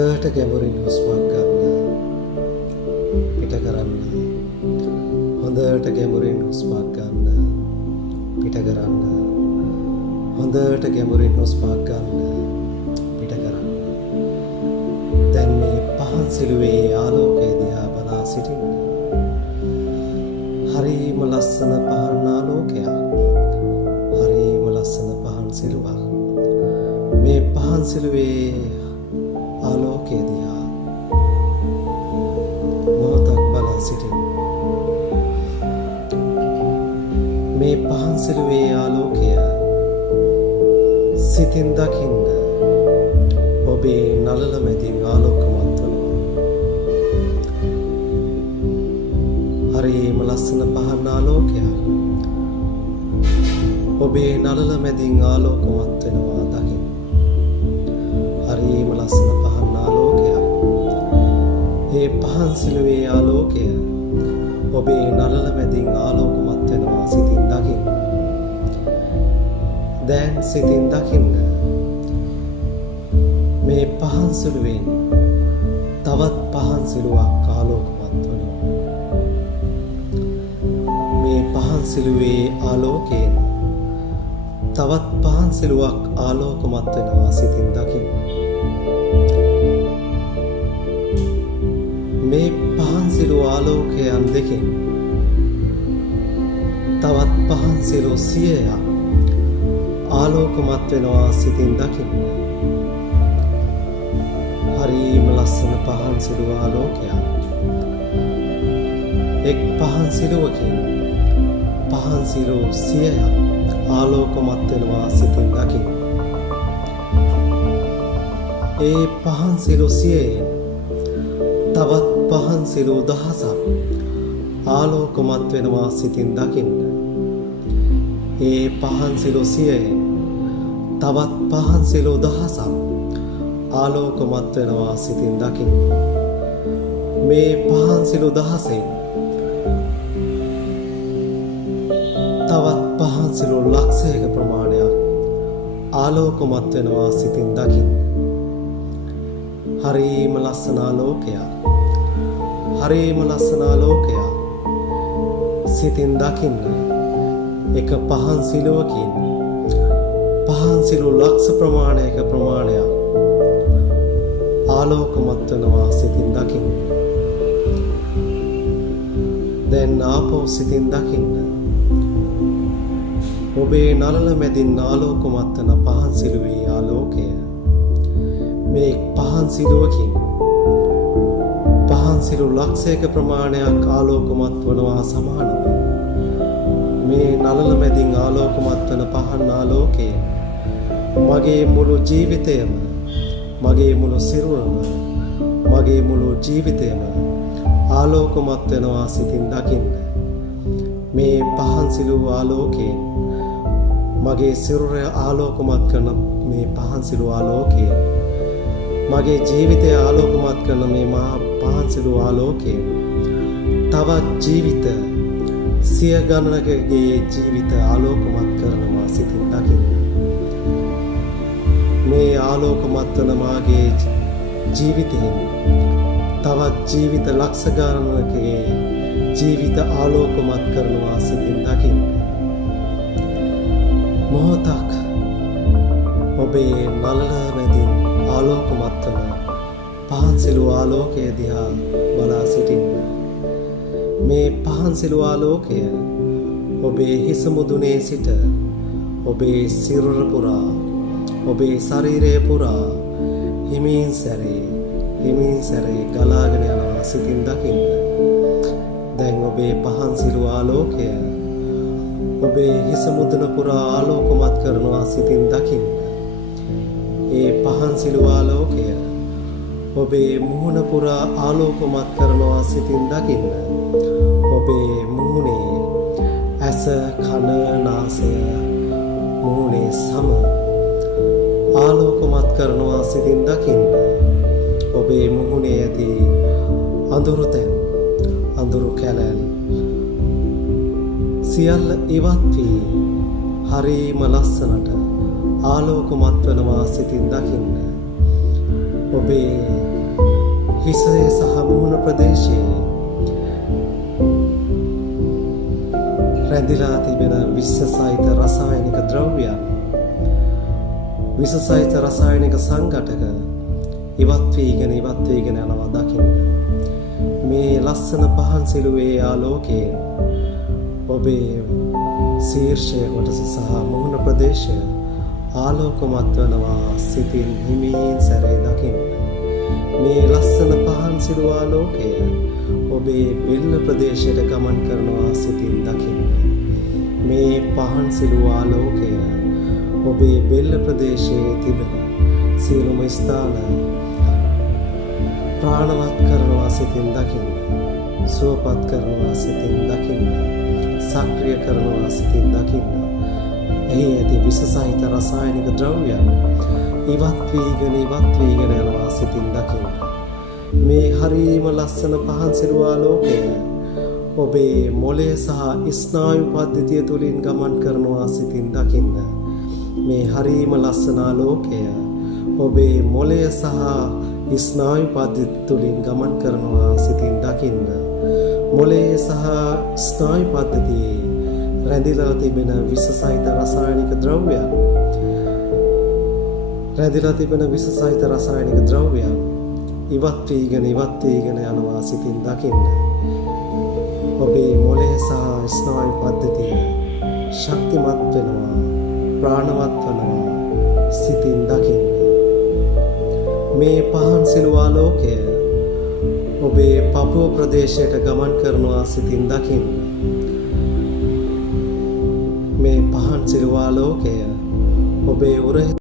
හොඳට ගැඹුරින් හුස්මක් ගන්න පිට කරන්න. හොඳට ගැඹුරින් හුස්මක් ගන්න පිට කරන්න. හොඳට ගැඹුරින් හුස්මක් ගන්න පිට කරන්න. දැන් මේ පහන් සිළුවේ ආලෝකය දිහා බලා සිටින්න. හරිම ලස්සන පහන් ආලෝකයක්. හරිම ලස්සන පහන් සිළුවක්. මේ පහන් සිළුවේ ආලෝකය දිහා මොහොතක් බලා සිටින්න. මේ පහන් සිළුවේ ආලෝකය සිතින් දකින්න. ඔබේ නළල මැදින් ආලෝකමත් වෙනවා. හරිම ලස්සන පහන් ආලෝකයක් ඔබේ නළල මැදින් ආලෝකමත් වෙනවා දකින්න. හරිම ලස්සන පහන් ආලෝකයක්. මේ පහන් සිළුවේ ආලෝකය ඔබේ නළල මැදින් ආලෝකමත් වෙනවා සිතින් දකින්න. දැන් සිතින් දකින්න. මේ පහන් සිළුවෙන් තවත් පහන් සිළුවක් ආලෝකමත් වෙනවා. මේ පහන් සිළුවේ ආලෝකයෙන් තවත් පහන් සිළුවක් ආලෝකමත් වෙනවා සිතින් දකින්න. මේ පහන් සිළු ආලෝකයන් දෙකෙන් තවත් පහන් සිළු 100ක් ආලෝකමත් වෙනවා සිතින් දකින්න. හරිම ලස්සන පහන් සිළු ආලෝකයක්. එක් පහන් සිළුවකින් පහන් සිළු 100ක් ආලෝකමත් වෙනවා සිතින් දකින්න. ඒ පහන් සිළු 100න් තවත් පහන් සිළු 1000ක් ආලෝකමත් වෙනවා සිතින් දකින්න. ඒ පහන් සිළු 100න් තවත් පහන් සිළු 1000ක් ආලෝකමත් වෙනවා සිතින් දකින්න. මේ පහන් සිළු 1000න් තවත් පහන් සිළු ලක්ෂයක ප්‍රමාණයක් ආලෝකමත් වෙනවා සිතින් දකින්න. හරිම ලස්සන ආලෝකයක්. හරිම ලස්සන ආලෝකයක්. සිතින් දකින්න. එක පහන් සිළුවකින් පහන් සිළු ලක්ෂ ප්‍රමාණයක ප්‍රමාණයක් ආලෝකමත් වෙනවා සිතින් දකින්න. දැන් ආපහු සිතින් දකින්න. ඔබේ නළල මැදින් ආලෝකමත් වන පහන් සිළුවේ ආලෝකය මේ පහන් සිළුවකින් පහන් සිළු ලක්ෂයක ප්‍රමාණයක් ආලෝකමත් වනවා සමානව මේ නළල මැදින් ආලෝකමත් වන පහන් ආලෝකයෙන් මගේ මුළු ජීවිතයම මගේ මුළු සිරුරම මගේ මුළු ජීවිතයම ආලෝකමත් වෙනවා සිතින් දකින්න. මේ පහන් සිළු ආලෝකයෙන් මගේ සිරුර ආලෝකමත් කරන මේ පහන් සිළු ආලෝකයෙන් මගේ ජීවිතය ආලෝකමත් කරන මේ මහා පහන් සිළු ආලෝකයෙන් තවත් ජීවිත 100 ගණනකගේ ජීවිත ආලෝකමත් කරනවා සිතින් දකින්න. මේ ආලෝකමත් වන මාගේ ජීවිතයෙන් තවත් ජීවිත ලක්ෂ ගණනකගේ ජීවිත ආලෝකමත් කරනවා සිතින් දකින්න. මොහොතක් ඔබේ නළල මැදින් ආලෝකමත් වන පහන් සිළු ආලෝකය දිහා බලා සිටින්න. මේ පහන් සිළු ආලෝකය ඔබේ හිස මුදුනේ සිට ඔබේ සිරුර පුරා ඔබේ ශරීරය පුරා හිමින් සැරේ ගලාගෙන යනවා සිතින් දකින්න. දැන් ඔබේ පහන් සිළු ආලෝකය ඔබේ හිස මුදුන පුරා ආලෝකමත් කරනවා සිතින් දකින්න. ඒ පහන් සිළු ආලෝකය ඔබේ මුහුණ පුරා ආලෝකමත් කරනවා සිතින් දකින්න. ඔබේ මුහුණේ ඇස කන නාසය මුහුණේ සම ආලෝකමත් කරනවා සිතින් දකින්න. ඔබේ මුහුණේ ඇති අඳුරු තැන් අඳුරු කැලැල් සියල්ල ඉවත් වී හරිම ලස්සනට ආලෝකමත් වෙනවා සිතින් දකින්න. ඔබේ හිසේ සහ මුහුණ ප්‍රදේශයේ රැඳිලා තිබෙන විෂසහිත රසායනික ද්‍රව්‍යයන් විෂසහිත රසායනික සංඝටක ඉවත් වීගෙන යනවා දකින්න. මේ ලස්සන පහන් සිළුවේ ආලෝකයෙන් ඔබේ ශීර්ෂය කොටස සහ මුහුණ ප්‍රදේශය ආලෝකමත් වනවා සිතින් හිමින් සැරේ දකින්න. මේ ලස්සන පහන් සිළු ආලෝකය ඔබේ බෙල්ල ප්‍රදේශයට ගමන් කරනවා සිතින් දකින්න. මේ පහන් සිළු ආලෝකය ඔබේ බෙල්ල ප්‍රදේශයේ තිබෙන සියලුම ස්ථාන ප්‍රාණවත් කරනවා සිතින් දකින්න. සුවපත් කරනවා සිතින් දකින්න. සක්‍රිය කරනවා සිතින් දකින්න. එහි ඇති විෂසහිත රසායනික ද්‍රව්‍යයන් ඉවත් වීගෙන යනවා සිතින් දකින්න. මේ හරීම ලස්සන පහන් සිළු ආලෝකය ඔබේ මොළය සහ ස්නායු පද්ධතිය තුළින් ගමන් කරනවා සිතින් දකින්න. මේ හරීම ලස්සන ආලෝකය ඔබේ මොළය සහ ස්නායු පද්ධතිය තුළින් ගමන් කරනවා සිතින් දකින්න. මොළයේ සහ ස්නායු පද්ධතියේ රැඳිලා තිබෙන විෂසහිත රසායනික ද්‍රව්‍යයන් ඉවත් වීගෙන යනවා සිතින් දකින්න. ඔබේ මොළය සහ ස්නායු පද්ධතිය ශක්තිමත් වෙනවා, ප්‍රාණවත් වෙනවා සිතින් දකින්න. මේ පහන් සිළු ආලෝකය ඔබේ පපුව ප්‍රදේශයට ගමන් කරනවා සිතින් දකින්න. මේ පහන් සිළු ආලෝකය ඔබේ උරහිත